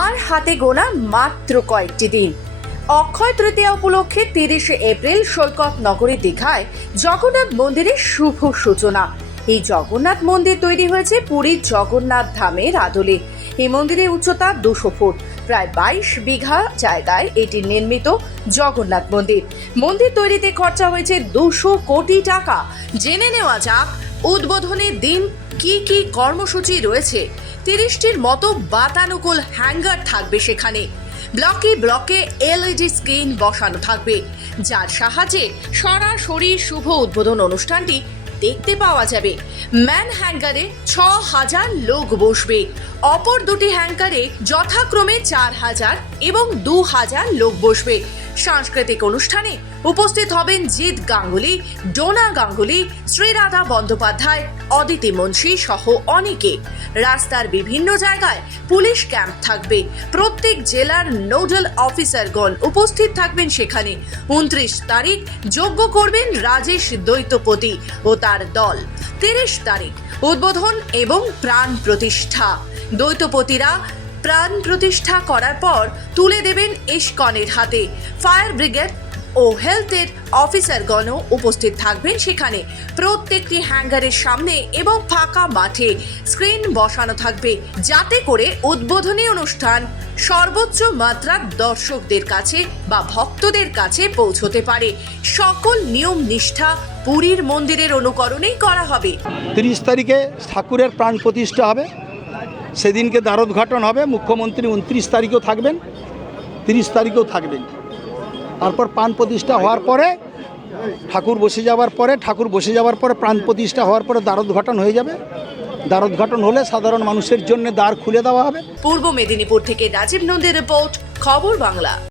আর হাতে গোনা মাত্র কয়েকটি দিন। অক্ষয় তৃতীয়া উপলক্ষে 30শে এপ্রিল সৈকত নগরী দীঘায় জগন্নাথ মন্দিরের শুভ সূচনা। এই জগন্নাথ মন্দির তৈরি হয়েছে পুরীর জগন্নাথ ধামের আদলে। এই মন্দিরের উচ্চতা 200 ফুট। প্রায় 22 বিঘা জায়গায় এটি নির্মিত জগন্নাথ মন্দির। মন্দির তৈরিতে খরচা হয়েছে 200 কোটি টাকা। জেনে নেওয়া যাক উদ্বোধনের দিন কি কি কর্মসূচি রয়েছে। 30টির মতো বাতানুকূল হ্যাঙ্গার থাকবে সেখানে। ব্লকে ব্লকে এলইডি স্ক্রিন বসানো থাকবে, যার সাহায্যে সরাসরি শুভ উদ্বোধন অনুষ্ঠানটি দেখতে পাওয়া যাবে। ম্যান হ্যাঙ্গারে 6000 লোক বসবে। অপর দুটি হ্যাঙ্গারে যথাক্রমে 4000 এবং 2000 লোক বসবে। সাংস্কৃতিক অনুষ্ঠানে উপস্থিত হবেন জিৎ গাঙ্গুলি, ডোনা গাঙ্গুলি, শ্রীরাধা বন্দ্যোপাধ্যায়, অদিতি মুন্সি সহ অনেকে। রাস্তার বিভিন্ন জায়গায় পুলিশ ক্যাম্প থাকবে। প্রত্যেক জেলার নোডাল অফিসারগণ উপস্থিত থাকবেন সেখানে। 29 তারিখ যজ্ঞ করবেন রাজেশ দ্বৈতপতি ও তার দল। 30 তারিখ উদ্বোধন এবং প্রাণ প্রতিষ্ঠা। দ্বৈতপতিরা প্রাণ প্রতিষ্ঠা করার পর তুলে দেবেন ইস্কনের হাতে। ফায়ার ব্রিগেড ও হেলথের অফিসারগণও উপস্থিত থাকবেন সেখানে। প্রত্যেকটি হ্যাঙ্গারের সামনে এবং ফাঁকা মাঠে স্ক্রিন বসানো থাকবে, যাতে করে উদ্বোধনী অনুষ্ঠান সর্বোচ্চ মাত্রার দর্শকদের কাছে বা ভক্তদের কাছে পৌঁছতে পারে। সকল নিয়ম নিষ্ঠা পুরীর মন্দিরের অনুকরণেই করা হবে। 30 তারিখে ঠাকুরের প্রাণ প্রতিষ্ঠা হবে, সেদিনকে দ্বারোদ্ঘাটন হবে। মুখ্যমন্ত্রী 29 তারিখেও থাকবেন, 30 তারিখেও থাকবেন। তারপর প্রাণ প্রতিষ্ঠা হওয়ার পরে ঠাকুর বসে যাওয়ার পরে প্রাণ প্রতিষ্ঠা হওয়ার পরে দ্বারোদ্ঘাটন হয়ে যাবে। দ্বারোদ্ঘাটন হলে সাধারণ মানুষের জন্য দ্বার খুলে দেওয়া হবে। পূর্ব মেদিনীপুর থেকে রাজীব নন্দীর রিপোর্ট, খবর বাংলা।